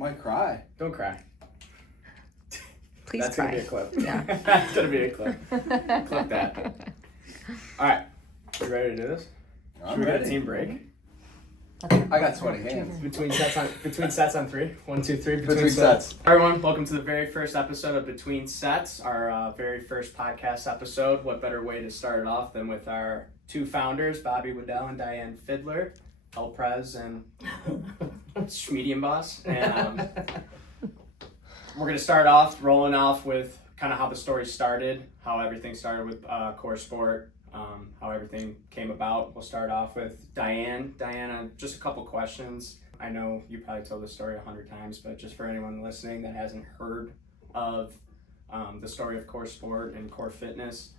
might cry. Don't cry. Please That's cry. Gonna be a clip. Yeah. That's gonna be a clip. Clip that. All right. You ready to do this? I'm Should we get ready. a team break? I got sweaty hands. Between sets on 3. 1, 2, 3. Between sets. Everyone, welcome to the very first episode of Between Sets, our very first podcast episode. What better way to start it off than with our two founders, Bobby Waddell and Diane Fiddler, El Prez and Medium Boss. And we're going to start off rolling off with kind of how the story started, how everything started with Core Sport, how everything came about. We'll start off with Diane. Diana, just a couple questions. I know you probably told this story 100 times, but just for anyone listening that hasn't heard of the story of Core Sport and Core Fitness,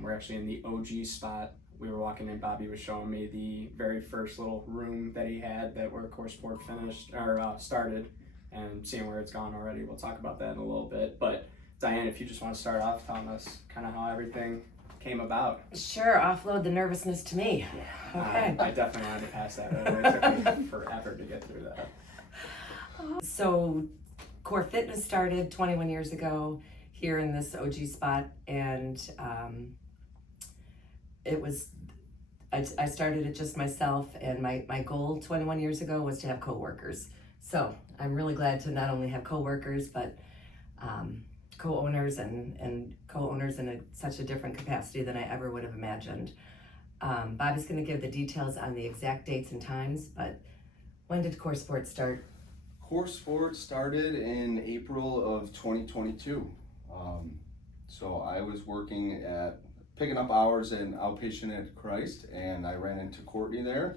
we're actually in the OG spot. We were walking in, Bobby was showing me the very first little room that he had that where Core Sport finished or started, and seeing where it's gone already. We'll talk about that in a little bit. But Diane, if you just want to start off telling us kind of how everything came about. Sure, offload the nervousness to me. Okay. I definitely wanted to pass that over. It took me forever to get through that. So, Core Fitness started 21 years ago here in this OG spot, and it was, I started it just myself, and my goal 21 years ago was to have co-workers. So, I'm really glad to not only have co-workers, but co-owners and co-owners in such a different capacity than I ever would have imagined. Bobby's going to give the details on the exact dates and times, but when did Core Sport start? Core Sport started in April of 2022. So I was working at picking up hours in outpatient at Christ, and I ran into Courtney there.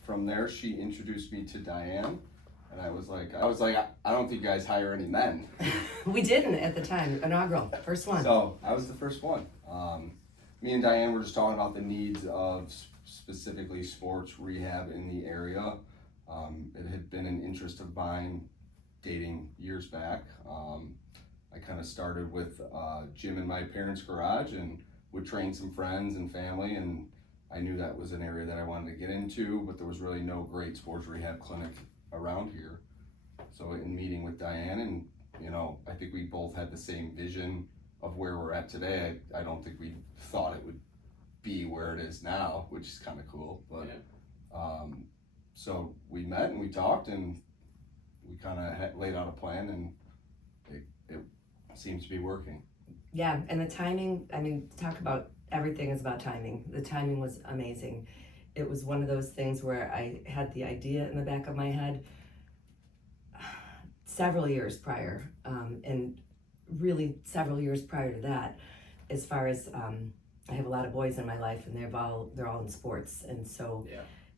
From there, she introduced me to Diane. And I was like, I don't think you guys hire any men. We didn't at the time, inaugural, first one. So I was the first one. Me and Diane were just talking about the needs of specifically sports rehab in the area. It had been an interest of mine dating years back. I kind of started with gym in my parents' garage and would train some friends and family, and I knew that was an area that I wanted to get into, but there was really no great sports rehab clinic around here. So in meeting with Diane, and I think we both had the same vision of where we're at today. I don't think we thought it would be where it is now, which is kind of cool. But so we met and we talked, and we kind of laid out a plan, and it seems to be working. Yeah, and the timing, I mean, talk about everything is about timing. The timing was amazing. It was one of those things where I had the idea in the back of my head several years prior, and really several years prior to that, as far as I have a lot of boys in my life, and they're all in sports, and so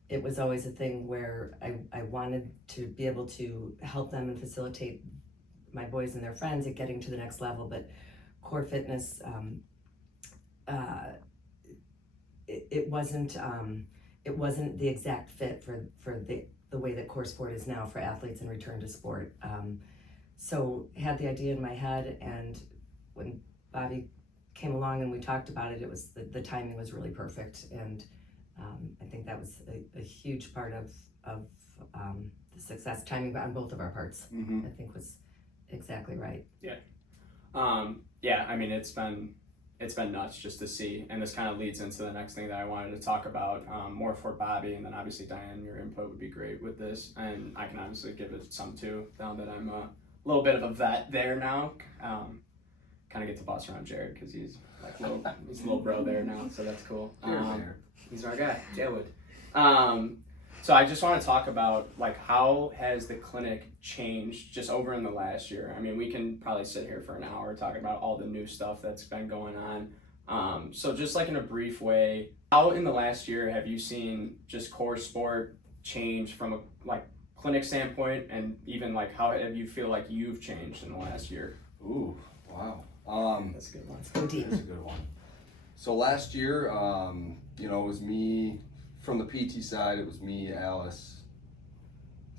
it was always a thing where I wanted to be able to help them and facilitate my boys and their friends at getting to the next level. But Core Fitness, it wasn't the exact fit for the way that Core Sport is now for athletes and return to sport. So had the idea in my head, and when Bobby came along and we talked about it, it was the timing was really perfect, and I think that was a huge part of the success. Timing on both of our parts, I think, was exactly right. I mean, it's been nuts just to see, and this kind of leads into the next thing that I wanted to talk about, more for Bobby, and then obviously Diane, your input would be great with this, and I can obviously give it some too, now that I'm a little bit of a vet there now. Kind of get to boss around Jared because he's like he's a little bro there now, so that's cool. He's our guy, Jailwood. So I just want to talk about like how has the clinic changed just over in the last year. I mean, we can probably sit here for an hour talking about all the new stuff that's been going on. So just like in a brief way, how in the last year have you seen just Core Sport change from a like clinic standpoint, and even like how have you feel like you've changed in the last year? Ooh, wow. That's a good one. Go deep. That's a good one. So last year, it was me. From the PT side, it was me, Alice,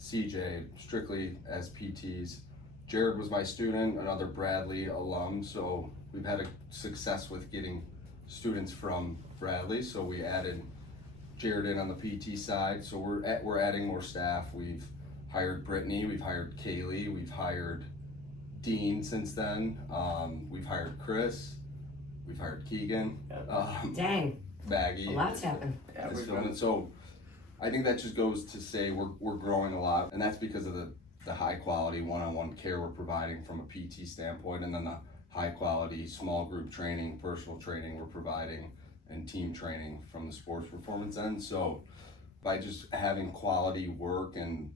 CJ, strictly as PTs. Jared was my student, another Bradley alum, so we've had a success with getting students from Bradley, so we added Jared in on the PT side, so we're adding more staff. We've hired Brittany, we've hired Kaylee, we've hired Dean since then. We've hired Chris, we've hired Keegan. Dang, Maggie. a lot's happened. Yeah, It's we've filming. So I think that just goes to say we're growing a lot, and that's because of the high quality one-on-one care we're providing from a PT standpoint, and then the high quality small group training, personal training we're providing, and team training from the sports performance end. So by just having quality work and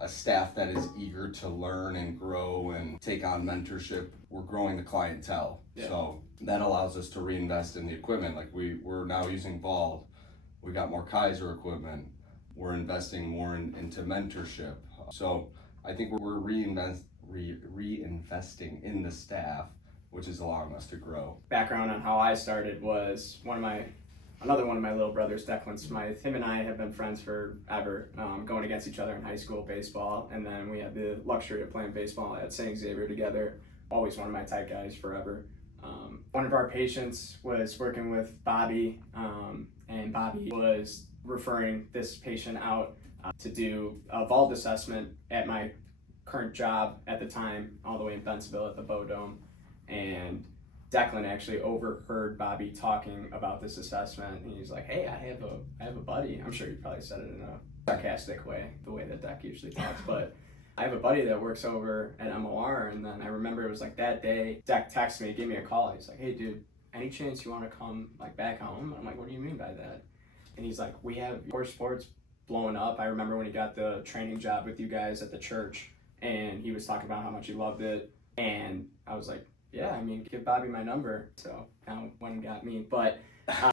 a staff that is eager to learn and grow and take on mentorship, we're growing the clientele. Yeah. So that allows us to reinvest in the equipment. Like we're now using Vault, we got more Kaiser equipment, we're investing more into mentorship. So I think we're reinvesting in the staff, which is allowing us to grow. Background on how I started was another one of my little brothers, Declan Smythe. Him and I have been friends forever, going against each other in high school baseball, and then we had the luxury of playing baseball at St. Xavier together. Always one of my type guys forever. One of our patients was working with Bobby, and Bobby was referring this patient out to do a Vault assessment at my current job at the time, all the way in Bensville at the Bow Dome. And Declan actually overheard Bobby talking about this assessment, and he's like, "Hey, I have a buddy." I'm sure he probably said it in a sarcastic way, the way that Deck usually talks, but I have a buddy that works over at MOR. And then I remember it was like that day, Deck texted me, gave me a call. He's like, "Hey, dude, any chance you want to come like back home?" And I'm like, "What do you mean by that?" And he's like, "We have core sports blowing up." I remember when he got the training job with you guys at the church, and he was talking about how much he loved it. And I was like, "Yeah, I mean, give Bobby my number." So now one got me. But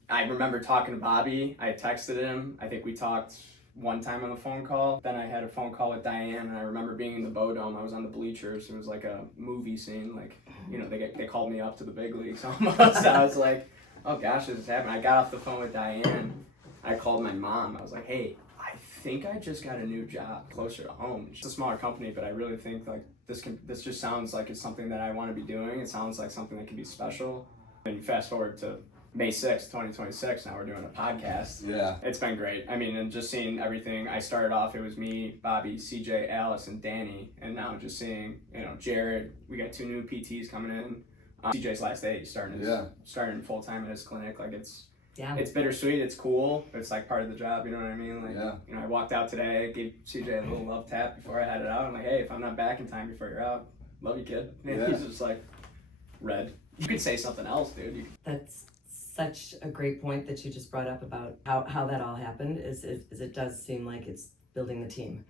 I remember talking to Bobby. I texted him. I think we talked one time on the phone call. Then I had a phone call with Diane, and I remember being in the Bow Dome. I was on the bleachers. It was like a movie scene. Like, you know, they called me up to the big leagues almost. I was like, "Oh gosh, this is happening." I got off the phone with Diane. I called my mom. I was like, "Hey, I think I just got a new job closer to home." It's a smaller company, but I really think like this just sounds like it's something that I want to be doing. It sounds like something that can be special. And you fast forward to May 6th, 2026, now we're doing a podcast. Yeah. It's been great. I mean, and just seeing everything. I started off, it was me, Bobby, CJ, Alice, and Danny. And now just seeing, you know, Jared, we got 2 new PTs coming in. CJ's last day, he's starting full-time at his clinic. Like it's bittersweet. It's cool. It's like part of the job. You know what I mean? Like, you know, I walked out today, gave CJ a little love tap before I headed out. I'm like, "Hey, if I'm not back in time before you're out, love you, kid." And he's just like, red. You could say something else, dude. That's such a great point that you just brought up about how that all happened. Is it does seem like it's building the team,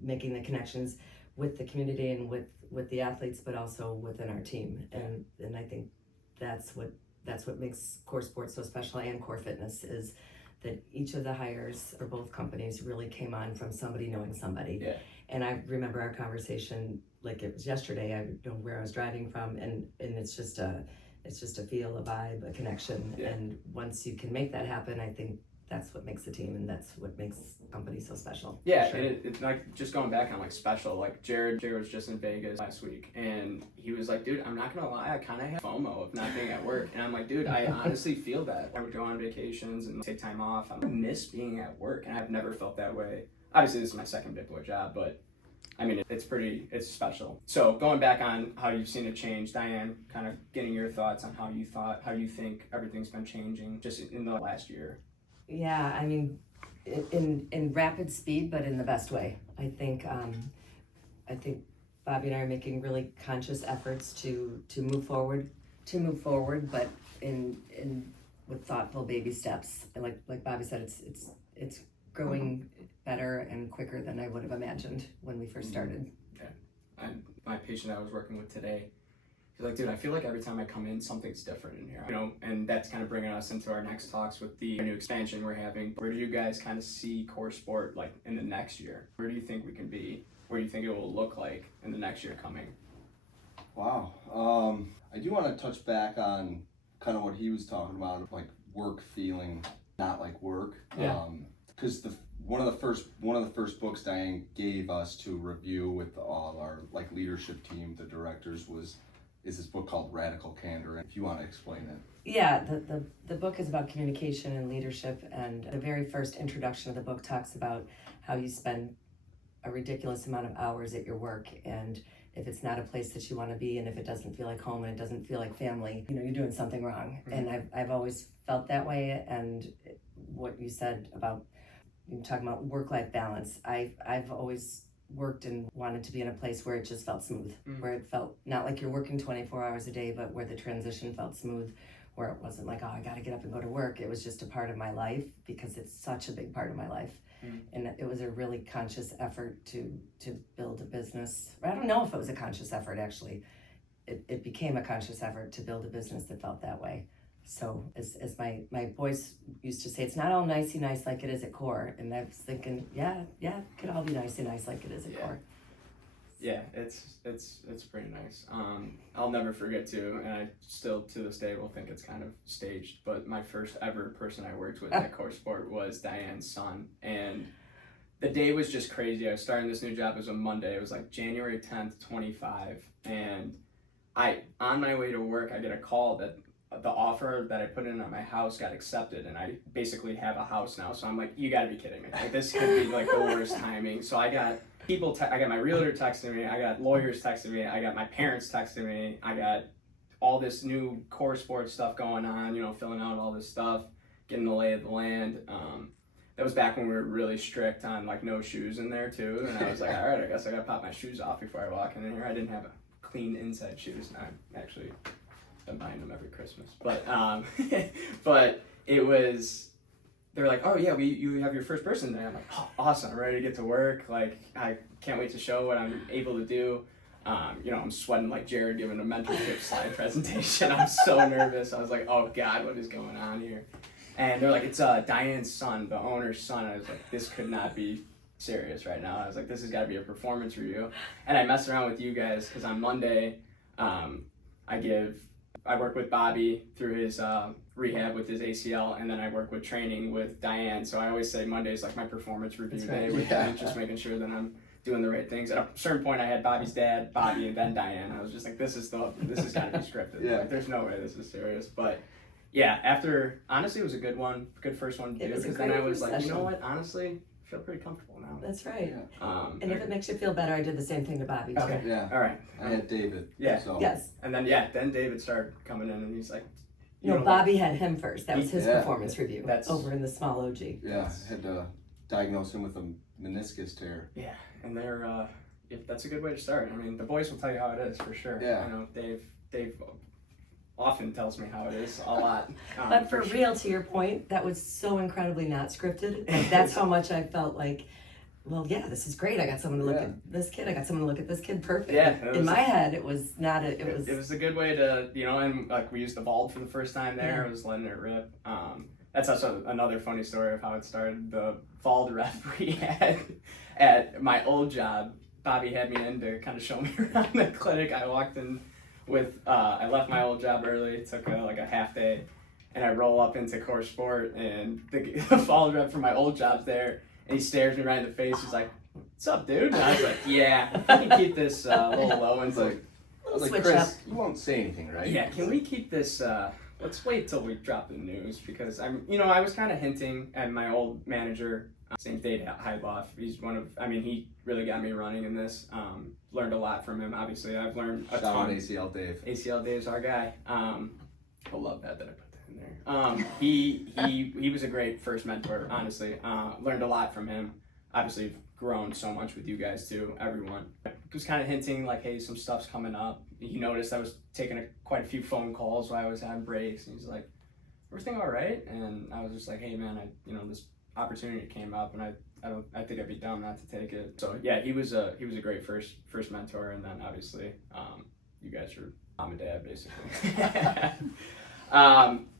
making the connections with the community and with the athletes, but also within our team. And I think that's what makes core sports so special, and core fitness, is that each of the hires for both companies really came on from somebody knowing somebody. Yeah. And I remember our conversation like it was yesterday. I know where I was driving from, and it's just a feel, a vibe, a connection. Yeah. And once you can make that happen, I think that's what makes the team, and that's what makes companies so special. Yeah, sure. and it's like just going back on like special. Like Jared was just in Vegas last week, and he was like, "Dude, I'm not gonna lie, I kind of have FOMO of not being at work." And I'm like, "Dude, I honestly feel that. I would go on vacations and take time off. I miss being at work, and I've never felt that way. Obviously, this is my second big boy job, but I mean, it's special." So going back on how you've seen it change, Diane, kind of getting your thoughts on how you think everything's been changing just in the last year. Yeah, I mean, in rapid speed, but in the best way. I think Bobby and I are making really conscious efforts to move forward, but in with thoughtful baby steps. And like Bobby said, it's growing better and quicker than I would have imagined when we first started. Yeah, and my patient I was working with today, he's like, "Dude, I feel like every time I come in, something's different in here." You know, and that's kind of bringing us into our next talks with the new expansion we're having. Where do you guys kind of see core sport like in the next year? Where do you think we can be? Where do you think it will look like in the next year coming? Wow. I do want to touch back on kind of what he was talking about, like work feeling not like work. Yeah. Because one of the first books Diane gave us to review with all our like leadership team, the directors, is this book called Radical Candor. If you want to explain it. Yeah, the book is about communication and leadership, and the very first introduction of the book talks about how you spend a ridiculous amount of hours at your work, and if it's not a place that you want to be, and if it doesn't feel like home and it doesn't feel like family, you know, you're doing something wrong. And I've always felt that way. And what you said about, you talking about work-life balance, I've always worked and wanted to be in a place where it just felt smooth, where it felt not like you're working 24 hours a day, but where the transition felt smooth, where it wasn't like, oh, I got to get up and go to work. It was just a part of my life, because it's such a big part of my life. And it was a really conscious effort to build a business. I don't know if it was a conscious effort, actually. It became a conscious effort to build a business that felt that way. So as my boys used to say, it's not all nicey nice like it is at Core. And I was thinking, yeah, it could all be nicey nice like it is at Core. Yeah, it's pretty nice. I'll never forget too, and I still to this day will think it's kind of staged, but my first ever person I worked with at Core Sport was Diane's son, and the day was just crazy. I was starting this new job. It was a Monday. It was like January 10th, 25, and on my way to work, I get a call that the offer that I put in at my house got accepted, and I basically have a house now. So I'm like, you gotta be kidding me. Like, this could be like the worst timing. So I got I got my realtor texting me, I got lawyers texting me, I got my parents texting me, I got all this new Core Sports stuff going on, you know, filling out all this stuff, getting the lay of the land. That was back when we were really strict on like no shoes in there too, and I was like, all right, I guess I gotta pop my shoes off before I walk in here. I didn't have clean inside shoes, and I actually been buying them every Christmas, but but it was. They're like, oh yeah, you have your first person there. I'm like, oh, awesome, I'm ready to get to work. Like, I can't wait to show what I'm able to do. You know, I'm sweating like Jared giving a mentorship slide presentation. I'm so nervous. I was like, oh God, what is going on here? And they're like, it's Diane's son, the owner's son. I was like, this could not be serious right now. I was like, this has got to be a performance review. And I messed around with you guys because on Monday, I work with Bobby through his rehab with his ACL, and then I work with training with Diane. So I always say Monday's like my performance review day with Diane, just making sure that I'm doing the right things. At a certain point, I had Bobby's dad, Bobby, and then Diane. I was just like, this has got to be scripted. Like, there's no way this is serious. But yeah, honestly, it was a good one, good first one to do, because then I was like, you know what, honestly, I feel pretty comfortable now. That's right. And if it makes you feel better, I did the same thing to Bobby too. Okay. Yeah. All right. I had David. Yeah. So. Yes. And then then David started coming in, and he's like, no, Bobby had him first. That was his performance review. That's over in the small OG. Yeah, I had to diagnose him with a meniscus tear. Yeah, and that's a good way to start. I mean, the boys will tell you how it is for sure. Yeah. I know Dave often tells me how it is a lot. But for real, to your point, that was so incredibly not scripted. Like, that's how much I felt like, well, yeah, this is great. I got someone to look at this kid. I got someone to look at this kid. Perfect. Yeah. In my head, it was not a. It was a good way to, you know, and like we used the vault for the first time there. I was letting it rip. That's also another funny story of how it started. The vault rep we had at my old job, Bobby had me in to kind of show me around the clinic. I walked in with, I left my old job early, took like a half day, and I roll up into Core Sport, and the vault rep from my old job's there. And he stares me right in the face. He's like, "What's up, dude?" And I was like, "Yeah, if I can keep this a little low." And I was like, Chris, you won't say anything, right? Yeah, can we keep this? Let's wait till we drop the news, because I was kind of hinting at my old manager, his name's Dave Heidloff. He's he really got me running in this. Learned a lot from him. Obviously, I've learned a ton. Shout out ACL Dave. ACL Dave's our guy. I love that I put that in there. He was a great first mentor, honestly. Learned a lot from him. Obviously, grown so much with you guys too, everyone. He was kind of hinting like, hey, some stuff's coming up. He noticed I was taking quite a few phone calls while I was having breaks, and he's like, everything all right? And I was just like, hey man, this opportunity came up, and I think I'd be dumb not to take it. So yeah, he was a great first mentor, and then obviously you guys are mom and dad basically.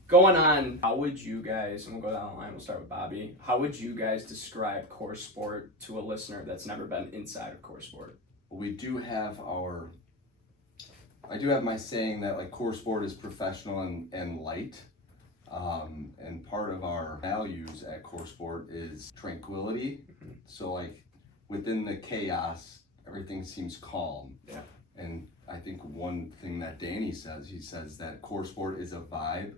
Going on, how would you guys, and we'll go down the line, we'll start with Bobby. How would you guys describe Core Sport to a listener that's never been inside of Core Sport? We do have I do have my saying that like Core Sport is professional and light. And part of our values at Core Sport is tranquility. Mm-hmm. So like within the chaos, everything seems calm. Yeah. And I think one thing that Danny says, he says that Core Sport is a vibe,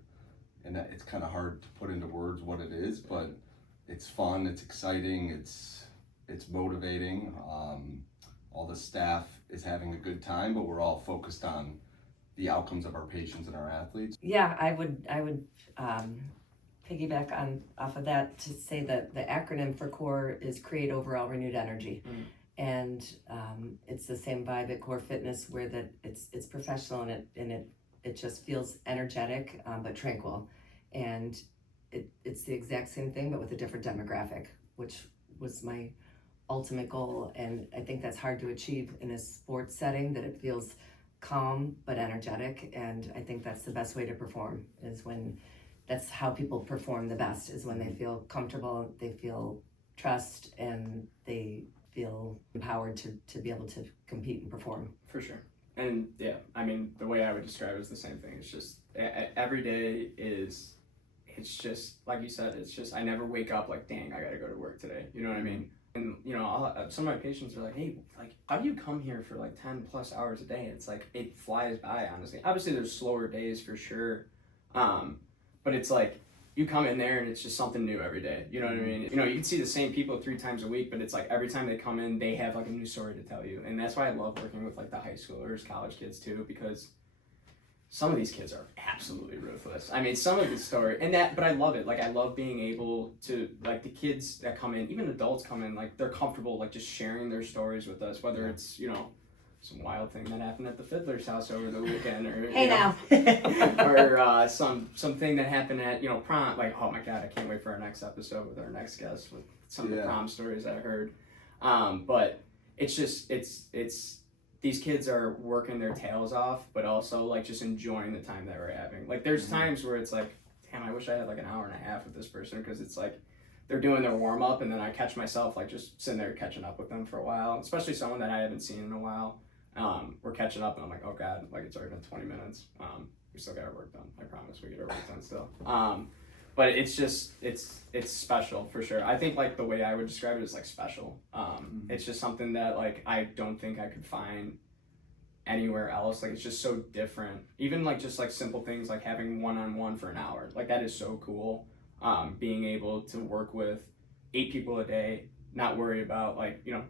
and that it's kind of hard to put into words what it is, but it's fun, it's exciting, it's motivating. All the staff is having a good time, but we're all focused on the outcomes of our patients and our athletes. Yeah, I would piggyback off of that to say that the acronym for CORE is Create Overall Renewed Energy. And it's the same vibe at Core Fitness, where that it's professional and it just feels energetic but tranquil, and it's the exact same thing but with a different demographic, which was my ultimate goal. And I think that's hard to achieve in a sports setting, that it feels calm but energetic. And I think that's the best way to perform, is when that's how people perform the best, is when they feel comfortable, they feel trust, and they feel empowered to be able to compete and perform. For sure. And yeah, I mean, the way I would describe it is the same thing. It's just every day it's just like you said, it's just I never wake up like, dang, I gotta go to work today, you know what I mean? And you know, some of my patients are like, hey, like, how do you come here for like 10 plus hours a day? It's like, it flies by, honestly. Obviously there's slower days for sure, but it's like you come in there and it's just something new every day, you know what I mean? You know, you can see the same people 3 times a week, but it's like every time they come in, they have like a new story to tell you. And that's why I love working with like the high schoolers, college kids too, because some of these kids are absolutely ruthless. I mean, some of the story, but I love it. Like, I love being able to, like, the kids that come in, even adults come in, like, they're comfortable, like, just sharing their stories with us, whether it's, you know, some wild thing that happened at the Fiddler's house over the weekend, or Hey now. or something that happened at, you know, prom. Like, oh my God, I can't wait for our next episode with our next guest with some of the prom stories I heard. But it's just these kids are working their tails off, but also like just enjoying the time that we're having. Like, there's times where it's like, damn, I wish I had like an hour and a half with this person, because it's like they're doing their warm up, and then I catch myself like just sitting there catching up with them for a while, especially someone that I haven't seen in a while. We're catching up, and I'm like, oh God, like it's already been 20 minutes. We still got our work done. I promise we get our work done still. But it's just, it's special for sure. I think like the way I would describe it is like special. It's just something that like I don't think I could find anywhere else. Like, it's just so different. Even like just like simple things like having one-on-one for an hour. Like, that is so cool. Being able to work with 8 people a day, not worry about like, you know,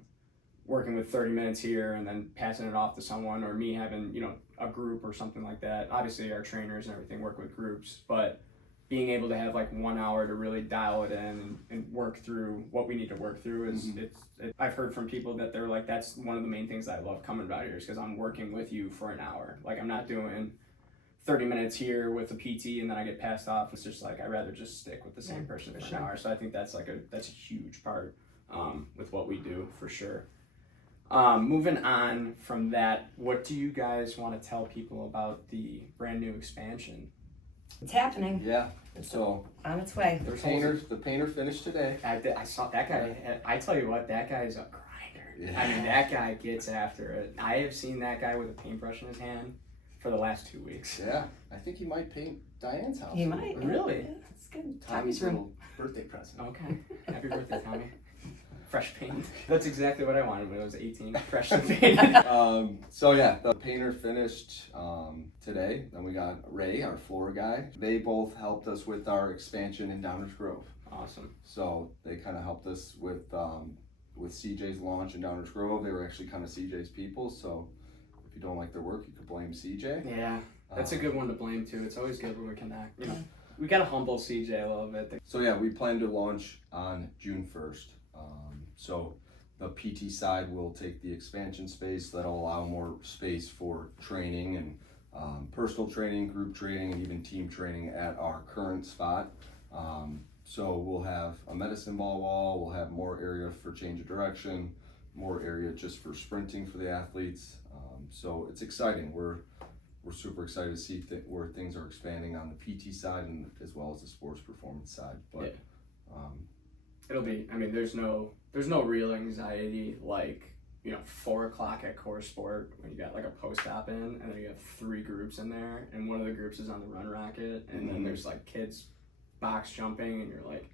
working with 30 minutes here and then passing it off to someone, or me having, you know, a group or something like that. Obviously our trainers and everything work with groups, but being able to have like 1 hour to really dial it in and work through what we need to work through is I've heard from people that they're like, that's one of the main things that I love coming about here, is because I'm working with you for an hour. Like, I'm not doing 30 minutes here with a PT and then I get passed off. It's just like, I'd rather just stick with the same person for an hour. So I think that's like that's a huge part with what we do, for sure. Moving on from that, what do you guys want to tell people about the brand new expansion? It's happening. Yeah, so on its way. the painter finished today. I saw that guy. I tell you what, that guy is a grinder. Yeah. I mean, that guy gets after it. I have seen that guy with a paintbrush in his hand for the last 2 weeks. Yeah, I think he might paint Diane's house. He might. Really? Yeah, that's good. Tommy's little birthday present. Okay. Happy birthday, Tommy. Fresh paint. That's exactly what I wanted when I was 18. Fresh paint. So yeah, the painter finished today. Then we got Ray, our floor guy. They both helped us with our expansion in Downers Grove. Awesome. So they kind of helped us with CJ's launch in Downers Grove. They were actually kind of CJ's people. So if you don't like their work, you could blame CJ. Yeah, that's a good one to blame too. It's always good when we connect. You know, we gotta humble CJ a little bit. So yeah, we plan to launch on June 1st. So the PT side will take the expansion space. That'll allow more space for training and personal training, group training, and even team training at our current spot. So we'll have a medicine ball wall, we'll have more area for change of direction, more area just for sprinting for the athletes. So it's exciting. We're super excited to see where things are expanding on the PT side and as well as the sports performance side. But it'll be, I mean, there's no real anxiety like, you know, 4 o'clock at Core Sport when you got like a post-op in and then you have 3 groups in there and one of the groups is on the run rocket and then there's like kids box jumping and you're like,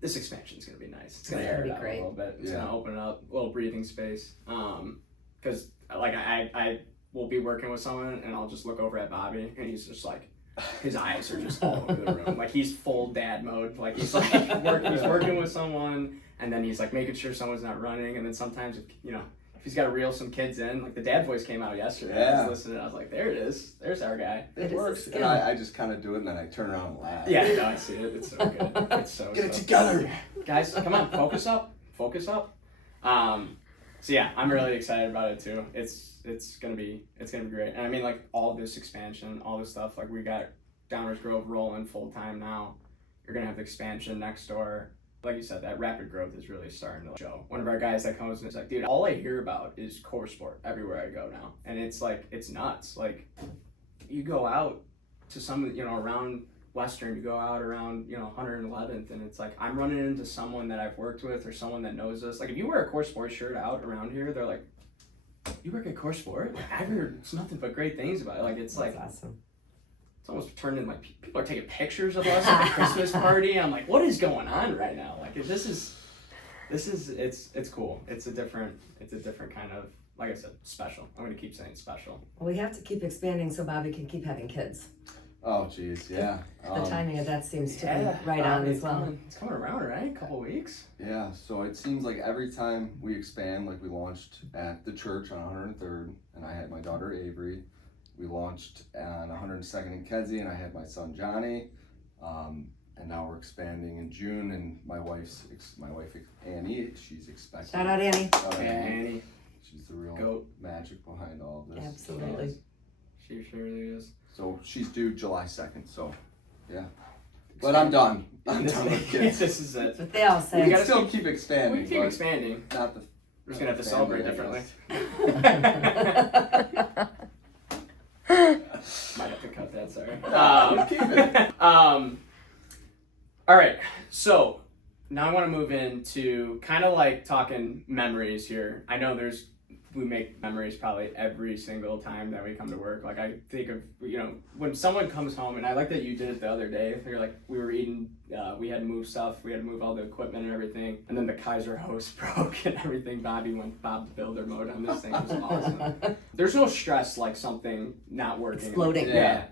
this expansion's gonna be nice. It's gonna air it out a little bit. It's gonna open it up, a little breathing space. Because like I will be working with someone and I'll just look over at Bobby and he's just like, his eyes are just all over the room. Like, he's full dad mode. Like, he's like he's working with someone and then he's like making sure someone's not running, and then sometimes if he's got to reel some kids in, like the dad voice came out yesterday. Yeah. I was listening, I was like, there it is, there's our guy. It works. And I just kind of do it, and then I turn around and laugh. Yeah, no, I see it. It's so good. It's so Get it together, guys. Come on, focus up. So yeah, I'm really excited about it too. It's gonna be great. And I mean, like all this expansion, all this stuff. Like we got Downers Grove rolling full time now. You're gonna have the expansion next door. Like you said, that rapid growth is really starting to show. One of our guys that comes and is like, dude, all I hear about is core sport everywhere I go now, and it's like it's nuts. Like you go out to some around Western, you go out around 111th, and it's like I'm running into someone that I've worked with or someone that knows us. Like if you wear a core sport shirt out around here, they're like, you work at core sport? Like I've heard it's nothing but great things about it. Like it's like awesome. It's almost turned into like people are taking pictures of us at the Christmas party. I'm like, what is going on right now? Like this is it's cool. It's a different kind of, like I said, special. I'm gonna keep saying special. Well, we have to keep expanding so Bobby can keep having kids. Oh, geez, yeah. The timing of that seems to be right on as well. It's coming around, right? A couple weeks. Yeah, so it seems like every time we expand, like we launched at the church on 103rd, and I had my daughter Avery. We launched on 102nd and Kedzie, and I had my son Johnny. And now we're expanding in June, and my wife Annie, she's expecting. Shout out Annie. Annie. She's the real Goat. magic behind all of this. Absolutely. She surely is. So she's due July 2nd, so yeah. But I'm done. I'm done with kids. This is it. But they all say. We gotta still keep expanding. We keep expanding. Not the. We're just gonna have to celebrate differently. Might have to cut that, sorry. Keep it. All right, so now I want to move into kind of like talking memories here. I know we make memories probably every single time that we come to work. Like I think of, when someone comes home, and I like that you did it the other day. You're like, we were eating, we had to move stuff, we had to move all the equipment and everything. And then the Kaiser hose broke and everything. Bobby went Bob the Builder mode on this thing. It was awesome. There's no stress like something not working. Exploding. Yeah.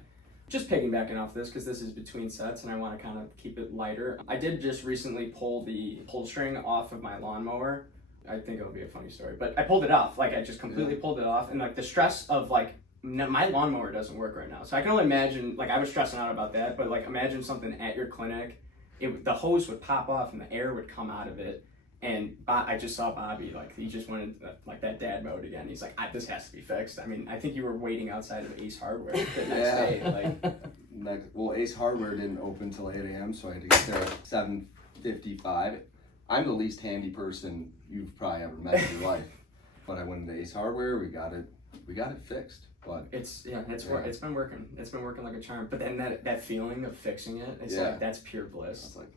Just piggybacking off this, because this is between sets and I want to kind of keep it lighter. I did just recently pull the pull string off of my lawnmower. I think it'll be a funny story, but I pulled it off. Like I just completely pulled it off, and like the stress of like my lawnmower doesn't work right now. So I can only imagine, like I was stressing out about that, but like imagine something at your clinic, the hose would pop off and the air would come out of it. And I just saw Bobby, like he just went into like that dad mode again. He's like, this has to be fixed. I mean, I think you were waiting outside of Ace Hardware the next day. Well, Ace Hardware didn't open till 8 a.m., so I had to get there at 7:55. I'm the least handy person you've probably ever met in your life. But I went into Ace Hardware, we got it fixed. But it's been working. It's been working like a charm. But then that feeling of fixing it, it's like that's pure bliss. It's like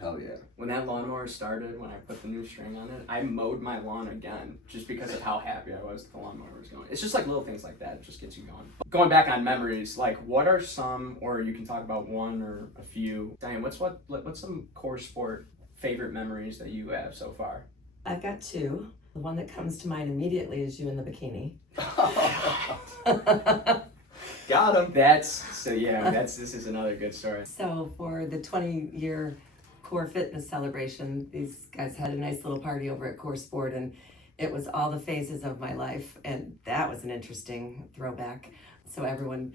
hell yeah. When that lawnmower started, when I put the new string on it, I mowed my lawn again just because of how happy I was that the lawnmower was going. It's just like little things like that. It just gets you going. Going back on memories, like what are some, or you can talk about one or a few. Diane, what's some core sport favorite memories that you have so far? I've got two. The one that comes to mind immediately is you in the bikini. Got him. This is another good story. So for the 20-year Core Fitness celebration, these guys had a nice little party over at Core Sport, and it was all the phases of my life, and that was an interesting throwback. So everyone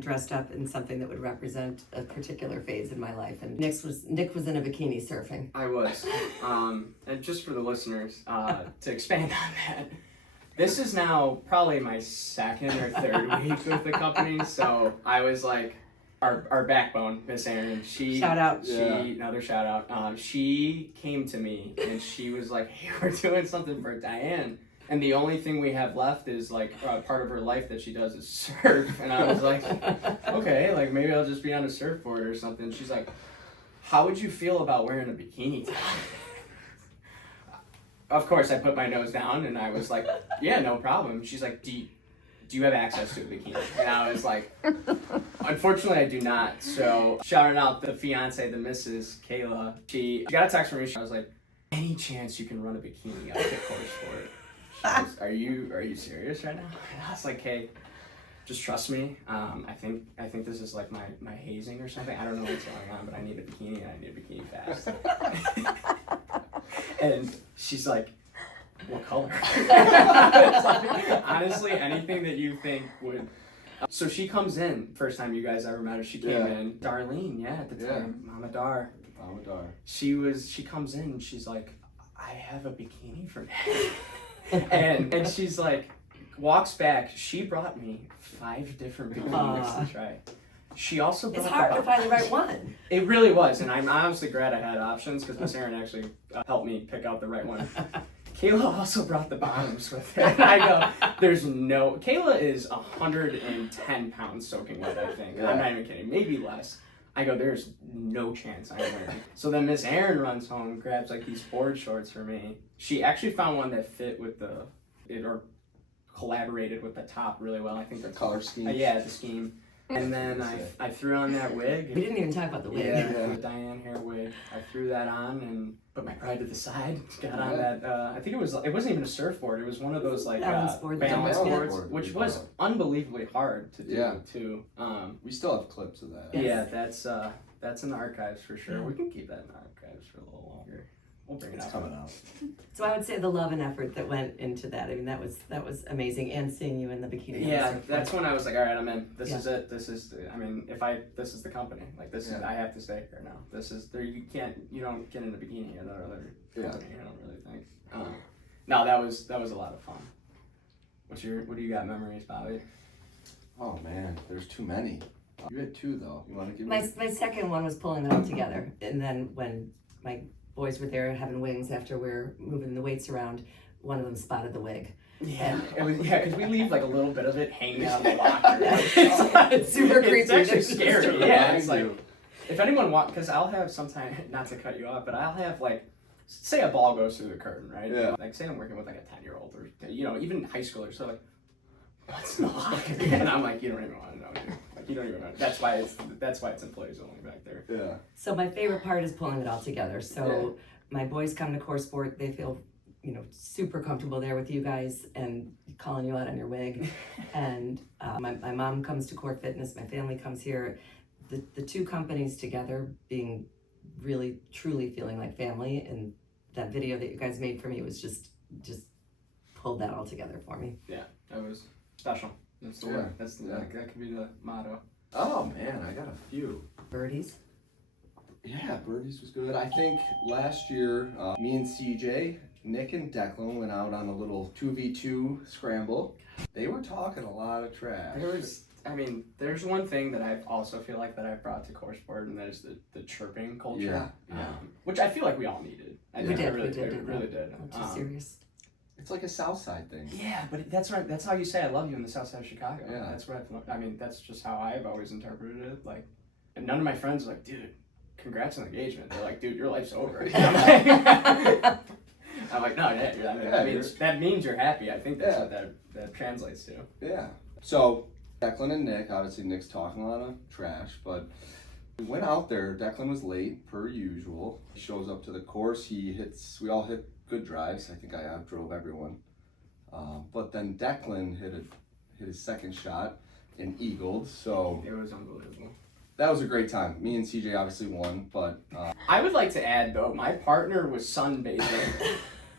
dressed up in something that would represent a particular phase in my life, and Nick was in a bikini surfing. I was. And just for the listeners, to expand on that, this is now probably my second or third week with the company, so I was like, our backbone, Miss Erin, shout out. Another shout out. She came to me and she was like, hey, we're doing something for Diane. And the only thing we have left is like part of her life that she does is surf. And I was like, okay, like maybe I'll just be on a surfboard or something. She's like, how would you feel about wearing a bikini top? Of course, I put my nose down and I was like, yeah, no problem. She's like, do you have access to a bikini? And I was like, unfortunately, I do not. So shouting out the fiance, the Mrs. Kayla, she got a text from me. I was like, any chance you can run a bikini out at Core Sport? Goes, are you serious right now? And I was like, hey, just trust me. I think this is like my hazing or something. I don't know what's going on, but I need a bikini and I need a bikini fast. And she's like, what color? It's like, honestly, anything that you think would. So she comes in, first time you guys ever met her, she came in. Darlene, at the time, Mama Dar. She comes in and she's like, I have a bikini for me. and she's like, walks back, she brought me 5 different bikinis to try. She also brought It's hard to find the right one. It really was, and I'm honestly glad I had options because Miss Erin actually helped me pick out the right one. Kayla also brought the bottoms with her. And I go, Kayla is 110 pounds soaking wet, I think. I'm not even kidding, maybe less. I go, there's no chance I'm wearing. So then Miss Erin runs home, grabs like these board shorts for me. She actually found one that fit with or collaborated with the top really well. I think the color scheme. The scheme. And then I threw on that wig. We didn't even talk about the wig. The Diane hair wig. I threw that on and put my pride to the side. Got on that. I think it wasn't even a surfboard. It was one of those like balance boards, which was unbelievably hard to do too. We still have clips of that. Yeah, that's in the archives for sure. We can keep that in the archives for a little longer. We'll bring it out. It's coming out. So I would say the love and effort that went into that. I mean, that was amazing. And seeing you in the bikini. Yeah, that's when I was like, all right, I'm in. This is it. This is. I mean, this is the company. Like this is. I have to stay here now. This is there. You don't get in a bikini at another company. I don't really think. No, that was a lot of fun. What do you got memories, Bobby? Oh man, there's too many. You had 2 though. You want to give my me? My second one was pulling it all together, and then when my boys were there having wings after we're moving the weights around, one of them spotted the wig. Yeah, because we leave like a little bit of it hanging out of the locker. It's super creepy. It's actually scary. Yeah, it's like if anyone because I'll have sometime, not to cut you off, but I'll have like, say a ball goes through the curtain, right? Yeah. Like say I'm working with like a 10-year-old or even high schoolers, so like, what's in the locker? And I'm like, you don't even want to know, dude. Like you don't even know. That's why it's employees only back there. Yeah. So my favorite part is pulling it all together. So my boys come to Core Sport, they feel super comfortable there with you guys and calling you out on your wig. And my mom comes to Core Fitness, my family comes here. The 2 companies together being really, truly feeling like family. And that video that you guys made for me was just pulled that all together for me. Yeah, that was special. That's the word. That could be the motto. Oh man, I got a few. Birdies? Yeah, Birdies was good. I think last year, me and CJ, Nick and Declan went out on a little 2v2 scramble. They were talking a lot of trash. There's one thing that I also feel like that I've brought to Core Sport, and that is the chirping culture. Yeah. Which I feel like we all needed. We really did. Not too serious. It's like a South Side thing. Yeah, but that's right. That's how you say I love you in the South Side of Chicago. Yeah. That's what that's just how I've always interpreted it. Like, and none of my friends were like, dude, congrats on the engagement. They're like, dude, your life's over. I'm like, no, that means you're happy. I think that's what that translates to. Yeah. So Declan and Nick, obviously Nick's talking a lot of trash, but we went out there. Declan was late per usual. He shows up to the course. We all hit good drives. I think I outdrove everyone. But then Declan hit his second shot and eagled. So it was unbelievable. That was a great time. Me and CJ obviously won, but I would like to add though, my partner was sunbathing.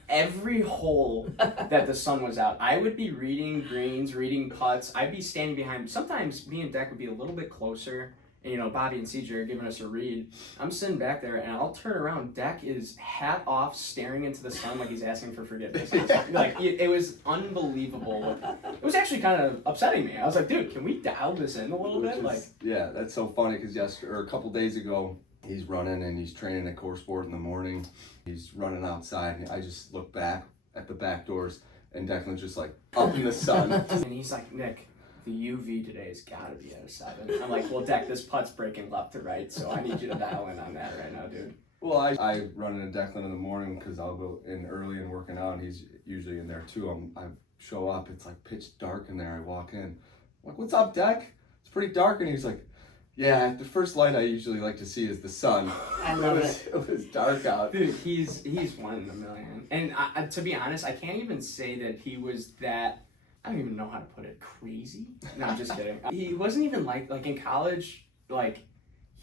Every hole that the sun was out, I would be reading greens, reading putts. I'd be standing behind. Sometimes me and Deck would be a little bit closer. And, Bobby and CJ are giving us a read. I'm sitting back there, and I'll turn around. Deck is hat off, staring into the sun like he's asking for forgiveness. It was unbelievable. It was actually kind of upsetting me. I was like, dude, can we dial this in a little bit? Yeah, that's so funny because a couple days ago, he's running and he's training at Core Sport in the morning. He's running outside, and I just look back at the back doors, and Declan's just like up in the sun. And he's like, Nick, the UV today has got to be at a 7. I'm like, well, Deck, this putt's breaking left to right, so I need you to dial in on that right now, dude. Well, I run into Declan in the morning because I'll go in early and working out, and he's usually in there too. I show up, it's like pitch dark in there. I walk in, I'm like, what's up, Deck? It's pretty dark, and he's like, yeah, the first light I usually like to see is the sun. I love it. It was dark out. Dude, he's one in a million. And to be honest, I can't even say that he was that, I don't even know how to put it, crazy? No, I'm just kidding. He wasn't even like in college,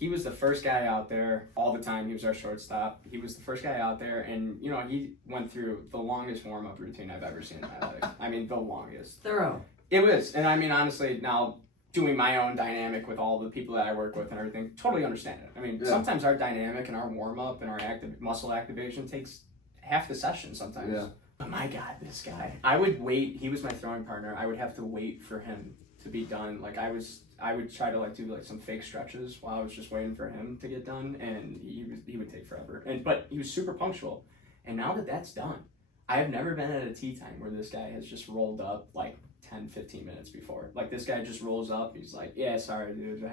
He was the first guy out there all the time. He was our shortstop. He was the first guy out there, and you know, he went through the longest warm-up routine I've ever seen in my life. I mean, the longest. Thorough. It was, and I mean, honestly, now doing my own dynamic with all the people that I work with and everything, totally understand it. I mean, sometimes our dynamic and our warm-up and our muscle activation takes half the session sometimes. Yeah. But my God, this guy. I would wait. He was my throwing partner. I would have to wait for him to be done. Like I would try to like do like some fake stretches while I was just waiting for him to get done, and he would take forever. But he was super punctual. And now that that's done, I have never been at a tee time where this guy has just rolled up like 10, 15 minutes before. Like this guy just rolls up. He's like, yeah, sorry, dude. I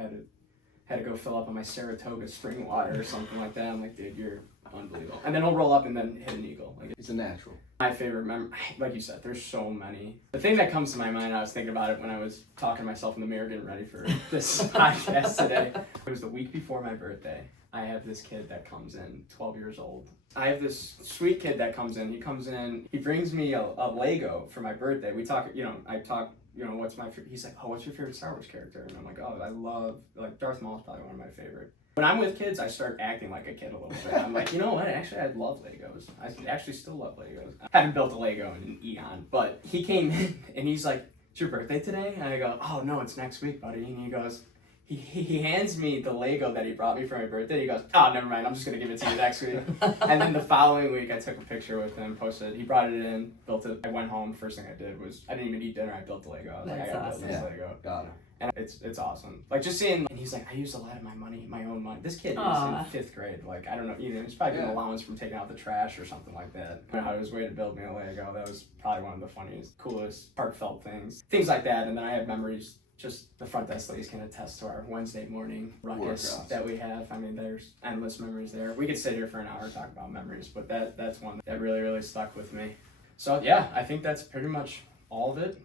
had to go fill up on my Saratoga spring water or something like that. I'm like, dude, you're unbelievable. And then he'll roll up and then hit an eagle. Like He's a natural. my favorite memory, like you said, there's so many. The thing that comes to my mind, I was thinking about it when I was talking to myself in the mirror getting ready for this podcast today. It was the week before my birthday. I have this kid that comes in, 12 years old. I have this sweet kid that comes in. He comes in, he brings me a Lego for my birthday. We talk, I talk, what's my, he's like, oh, what's your favorite Star Wars character? And I'm like, oh, I love, like, Darth Maul is probably one of my favorite. When I'm with kids, I start acting like a kid a little bit. I'm like, you know what? Actually, I love Legos. I actually still love Legos. I haven't built a Lego in an eon, but he came in and he's like, it's your birthday today? And I go, oh, no, it's next week, buddy. And he goes, he hands me the Lego that he brought me for my birthday. He goes, oh, never mind. I'm just going to give it to you next week. And then the following week, I took a picture with him, posted it. He brought it in, built it. I went home. First thing I did was, I didn't even eat dinner. I built the Lego. I was like, I got to build this Lego. Got it. And it's awesome. Like just seeing, and he's like, I used a lot of my money, my own money. This kid is in 5th grade. Like, I don't know, he's probably getting an allowance from taking out the trash or something like that. I had his way to build me a Lego. That was probably one of the funniest, coolest, heartfelt things like that. And then I have memories. Just the front desk ladies can attest to our Wednesday morning ruckus that we have. I mean, there's endless memories there. We could sit here for an hour and talk about memories, but that's one that really, really stuck with me. So yeah, I think that's pretty much all of it.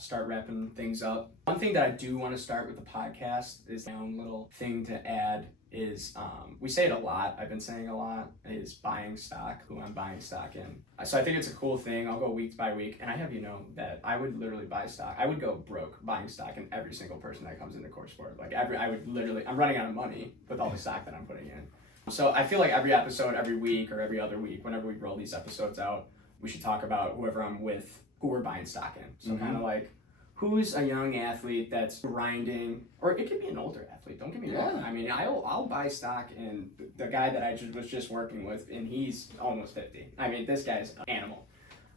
Start wrapping things up. One thing that I do want to start with the podcast is my own little thing to add is, we say it a lot, I've been saying a lot, is buying stock, who I'm buying stock in. So I think it's a cool thing. I'll go week by week, and I have that I would literally buy stock. I would go broke buying stock in every single person that comes into Core Sport. Like I would literally, I'm running out of money with all the stock that I'm putting in. So I feel like every episode, every week or every other week, whenever we roll these episodes out, we should talk about whoever I'm with, who we're buying stock in. So kind of like, who's a young athlete that's grinding, or it could be an older athlete, don't get me wrong. I mean, I'll buy stock in the guy that I was just working with, and he's almost 50. I mean, this guy's an animal.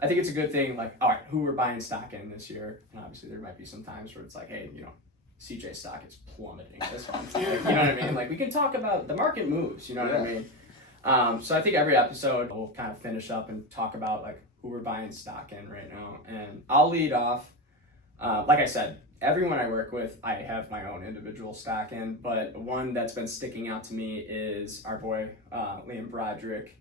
I think it's a good thing, like, all right, who we're buying stock in this year. And obviously there might be some times where it's like, hey, CJ's stock is plummeting this month. Like, you know what I mean? Like, we can talk about the market moves, you know what I mean? So I think every episode we'll kind of finish up and talk about like who we're buying stock in right now. And I'll lead off. Like I said, everyone I work with, I have my own individual stock in, but one that's been sticking out to me is our boy, Liam Broderick.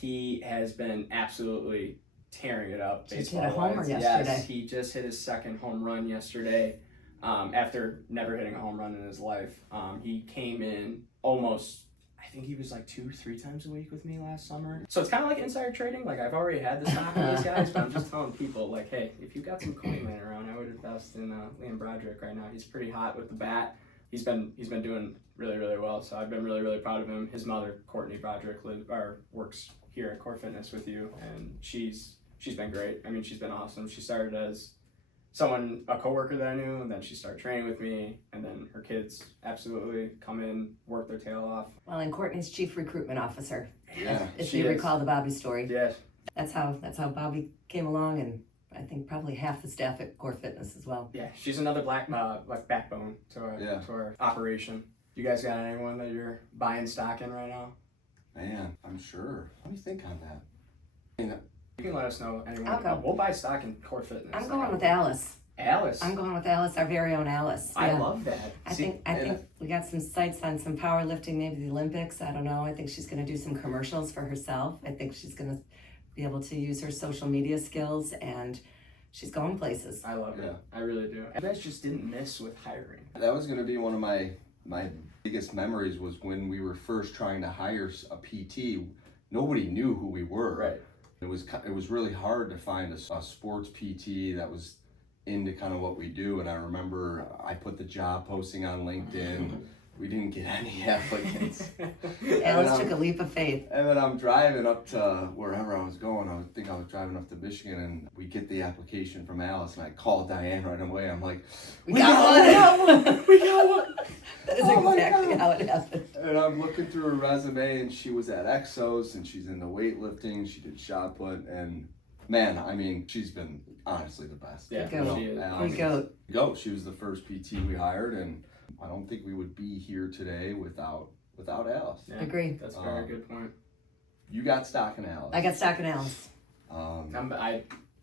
He has been absolutely tearing it up. He hit a homer yesterday. Yes, he just hit his second home run yesterday, after never hitting a home run in his life. He came in almost, I think he was like 2-3 times a week with me last summer. So it's kind of like insider trading. Like I've already had the stock in these guys, but I'm just telling people like, hey, if you've got some coin laying around, I would invest in Liam Broderick right now. He's pretty hot with the bat. He's been doing really, really well. So I've been really, really proud of him. His mother, Courtney Broderick, works here at Core Fitness with you, and she's been great. I mean, she's been awesome. She started as a coworker that I knew, and then she started training with me, and then her kids absolutely come in, work their tail off. Well, and Courtney's chief recruitment officer. Yeah, if you recall the Bobby story. Yeah. That's how Bobby came along, and I think probably half the staff at Core Fitness as well. Yeah, she's another like backbone to our operation. You guys got anyone that you're buying stock in right now? Man, I'm sure. Let me think on that. You can let us know anyone. I'll go. We'll buy stock in Core Fitness. I'm going with Alice. Alice. I'm going with Alice, our very own Alice. I love that. I think we got some sights on some powerlifting, maybe the Olympics. I don't know. I think she's going to do some commercials for herself. I think she's going to be able to use her social media skills, and she's going places. I love it. I really do. You guys just didn't miss with hiring. That was going to be one of my biggest memories was when we were first trying to hire a PT. Nobody knew who we were. Right. It was really hard to find a sports PT that was into kind of what we do. And I remember I put the job posting on LinkedIn. we didn't get any applicants. Alice took a leap of faith. And then I'm driving up to wherever I was going. I think I was driving up to Michigan, and we get the application from Alice, and I call Diane right away. I'm like, We got one! We got one! That is Oh my exactly God. how it happened. And I'm looking through her resume, and she was at Exos, and she's into weightlifting. She did shot put, and man, I mean, she's been honestly the best. Yeah, Good goat. she is. Alice Good goat. She was the first PT we hired, and I don't think we would be here today without Alice. Yeah, Agree. That's a very good point. You got stock in Alice. I got stock in Alice.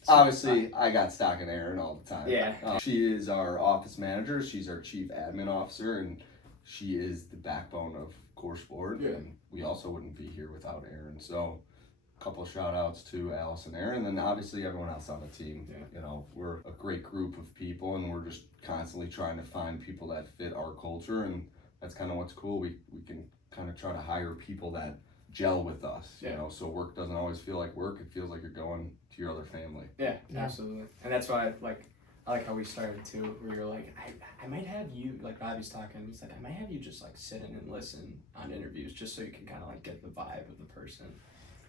Obviously, I got stock in Erin all the time. Yeah. She is our office manager. She's our chief admin officer, and she is the backbone of Core Sport. Yeah. And we also wouldn't be here without Erin. So, a couple of shout outs to Alice and Erin, and then obviously everyone else on the team. Yeah. You know, we're a great group of people, and we're just constantly trying to find people that fit our culture, and that's kind of what's cool. We can kind of try to hire people that gel with us, you know, so work doesn't always feel like work. It feels like you're going to your other family. Yeah, absolutely. And that's why I like how we started too, where you're like, I might have you, like Bobby's talking, he's like, I might have you just like sit in and listen on interviews just so you can kind of like get the vibe of the person.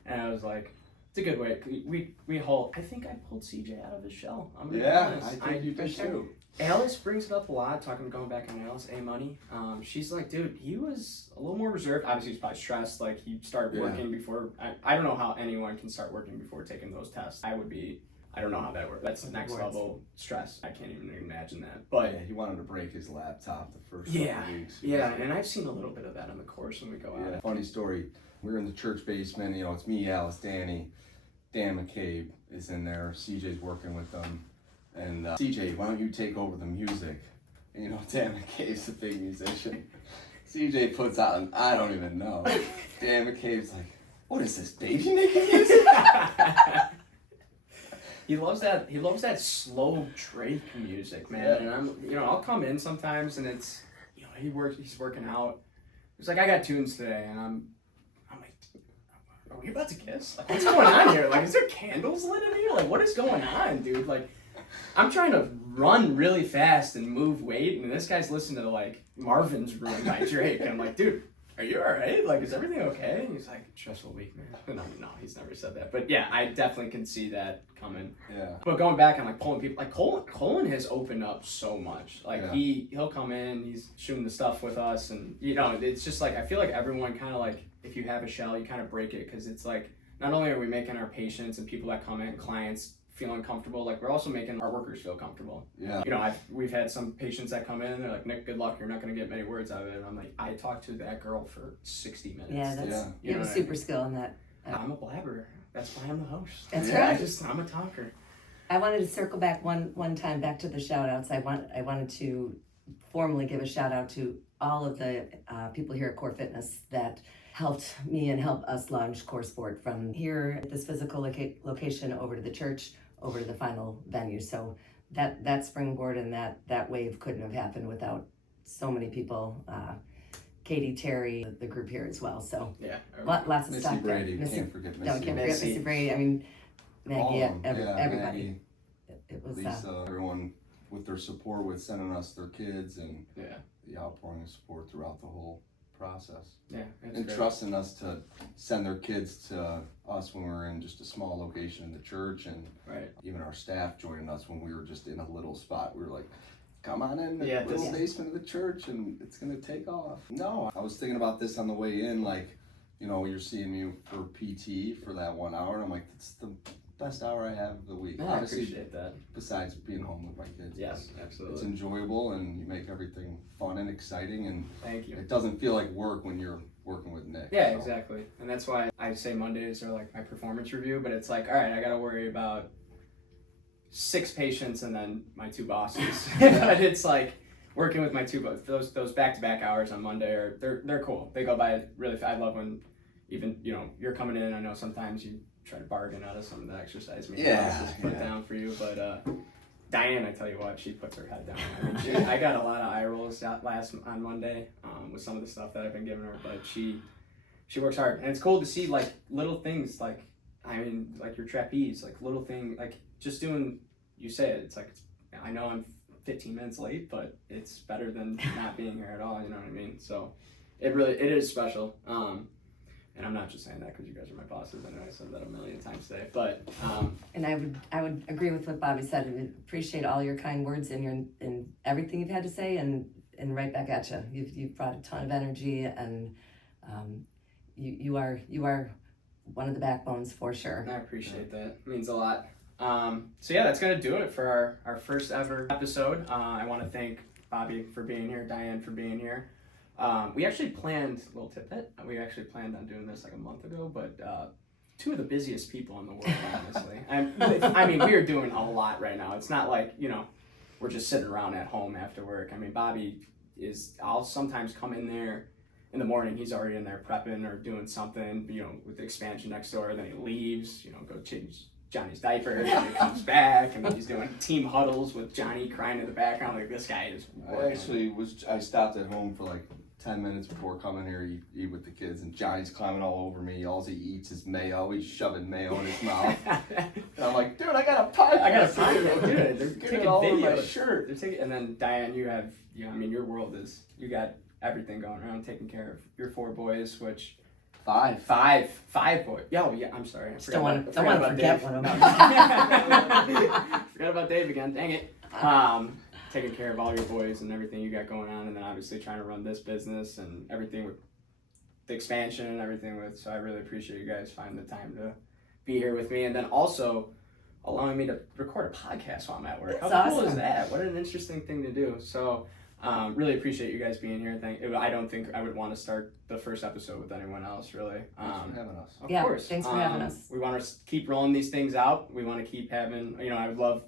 And I was like, it's a good way. I think I pulled CJ out of his shell. I'm gonna be honest. I think you did too. Alice brings it up a lot, going back on Alice, A-Money. She's like, dude, he was a little more reserved. Obviously, he's probably stressed. Like, he started working before. I don't know how anyone can start working before taking those tests. I don't know how that works. That's next level stress. I can't even imagine that. But yeah, he wanted to break his laptop the first couple of weeks. Yeah, and I've seen a little bit of that on the course when we go out. Funny story. We were in the church basement. You know, it's me, Alice, Danny. Dan McCabe is in there. CJ's working with them. And CJ, why don't you take over the music? And, you know, Dan McCabe's a big musician. CJ puts out an I don't even know. Dan McCabe's like, what is this, baby making music? He loves that slow Drake music, man. And I'll come in sometimes and it's, he's working out. He's like, I got tunes today, and I'm like, are we about to kiss? Like, what's going on here? Like, is there candles lit in here? Like, what is going on, dude? Like, I'm trying to run really fast and move weight, and this guy's listening to like Marvin's Room by Drake, and I'm like, dude, are you all right? Like, is everything okay? And he's like, stressful week, man. No, he's never said that. But yeah, I definitely can see that coming. Yeah. But going back on like pulling people, like Colin has opened up so much. Like he'll come in, he's shooting the stuff with us, and it's just like I feel like everyone kind of like if you have a shell, you kind of break it because it's like not only are we making our patients and people that come in, clients feeling comfortable, like we're also making our workers feel comfortable. Yeah. We've had some patients that come in, they're like, Nick, good luck, you're not going to get many words out of it. And I'm like, I talked to that girl for 60 minutes. Yeah, you have a super skill in that. I'm a blabber. That's why I'm the host. That's right. I'm a talker. I wanted to circle back one time back to the shout outs. I wanted to formally give a shout out to all of the people here at Core Fitness that helped me and help us launch Core Sport from here at this physical location over to the church, over to the final venue. So that springboard and that wave couldn't have happened without so many people. Katie, Terry, the group here as well. So lots of Missy stuff Brady, there. can't forget Missy. No, can't forget Missy Brady. I mean, Maggie, everybody. Maggie, it was Lisa, everyone with their support with sending us their kids and the outpouring of support throughout the whole process. Yeah, and great. Trusting us to send their kids to us when we were in just a small location in the church, and even our staff joining us when we were just in a little spot. We were like, come on in the little basement of the church and it's gonna take off. No, I was thinking about this on the way in, like, you're seeing me for PT for that 1 hour, and I'm like, it's the best hour I have of the week. I appreciate that. Besides being home with my kids. Yes, absolutely. It's enjoyable, and you make everything fun and exciting, and thank you. It doesn't feel like work when you're working with Nick. Yeah, exactly. And that's why I say Mondays are like my performance review, but it's like, all right, I gotta worry about 6 patients and then my 2 bosses. But it's like working with my 2 bosses. Those back-to-back hours on Monday they're cool. They go by really fast. I love when even you're coming in. I know sometimes you try to bargain out of some of the exercise me put down for you, but Diane, I tell you what, she puts her head down. I mean, I got a lot of eye rolls on Monday with some of the stuff that I've been giving her, but she works hard, and it's cool to see like little things like your trapeze, like little thing, like just doing. You say it. It's like I know I'm 15 minutes late, but it's better than not being here at all, you know what I mean? So it is special. And I'm not just saying that because you guys are my bosses. I know I said that a million times today, but And I would agree with what Bobby said. I appreciate all your kind words and everything you've had to say, and right back at you. You've brought a ton of energy, and you are one of the backbones for sure. I appreciate that. It means a lot. So yeah, that's gonna do it for our first ever episode. I want to thank Bobby for being here, Diane for being here. We actually planned, little tidbit, we actually planned on doing this like a month ago, but two of the busiest people in the world, honestly. I mean, we are doing a lot right now. It's not like, we're just sitting around at home after work. I mean, Bobby I'll sometimes come in there in the morning, he's already in there prepping or doing something, with the expansion next door, then he leaves, go change Johnny's diaper, and then he comes back, and he's doing team huddles with Johnny crying in the background, like, this guy is working. I stopped at home for like 10 minutes before coming here to eat with the kids, and Johnny's climbing all over me. All he eats is mayo. He's shoving mayo in his mouth. And I'm like, dude, I got a podcast. Dude, they're taking all over videos. my shirt. They're taking, and then Diane, your world is, you got everything going around, taking care of your 4 boys, which Five boys. Yo, yeah, I'm sorry. I don't want to forget one of them. Forgot about Dave again. Dang it. Taking care of all your boys and everything you got going on, and then obviously trying to run this business and everything with the expansion and everything with. So I really appreciate you guys finding the time to be here with me, and then also allowing me to record a podcast while I'm at work. That's How cool awesome. is that? What an interesting thing to do. So really appreciate you guys being here. I don't think I would want to start the first episode with anyone else, really. Thanks for having us. Of course. Thanks for having us. We want to keep rolling these things out. We want to keep having, I would love,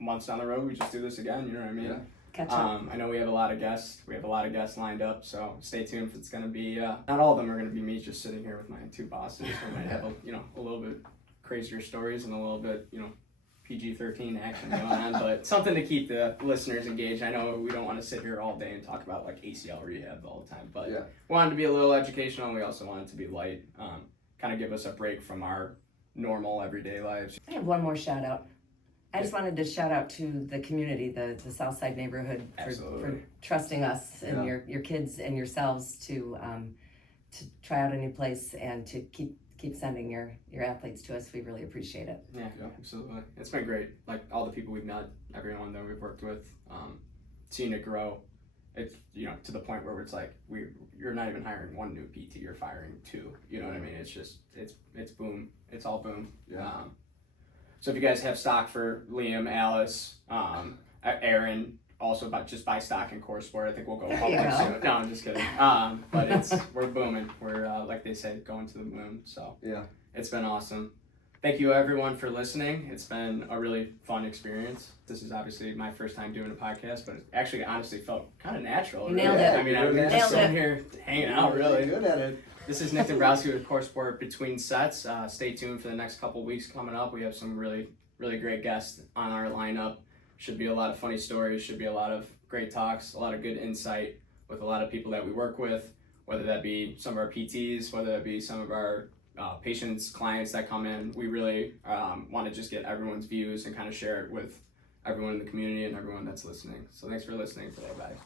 months down the road, we just do this again, you know what I mean? Yeah. Catch up. I know we have a lot of guests. We have a lot of guests lined up, so stay tuned. If it's going to be, not all of them are going to be me just sitting here with my 2 bosses. We might have, a little bit crazier stories and a little bit, PG-13 action going on, but something to keep the listeners engaged. I know we don't want to sit here all day and talk about like ACL rehab all the time, but Yeah. we wanted to be a little educational, and we also wanted to be light, kind of give us a break from our normal everyday lives. I have one more shout out. I just wanted to shout out to the community, the Southside neighborhood, for Absolutely. trusting us and Yeah. your kids and yourselves to try out a new place and to keep sending your athletes to us. We really appreciate it. Yeah, absolutely. It's been great. Like all the people we've met, everyone that we've worked with, seeing it grow. It's to the point where it's like you're not even hiring 1 new PT, you're firing 2. You know what I mean? It's just it's boom. It's all boom. Yeah. So if you guys have stock for Liam, Alice, Aaron, also just buy stock in Core Sport. I think we'll go There public you go. soon. No, I'm just kidding. But we're booming. We're like they say, going to the moon. So Yeah. it's been awesome. Thank you everyone for listening. It's been a really fun experience. This is obviously my first time doing a podcast, but it actually honestly felt kind of natural. You really. nailed it. I mean, I'm Nailed just it. sitting here hanging out, really. Good at it. This is Nick Dombroski with Core Sport Between Sets. Stay tuned for the next couple weeks coming up. We have some really, really great guests on our lineup. Should be a lot of funny stories, should be a lot of great talks, a lot of good insight with a lot of people that we work with, whether that be some of our PTs, whether that be some of our patients, clients that come in. We really want to just get everyone's views and kind of share it with everyone in the community and everyone that's listening. So thanks for listening today, guys.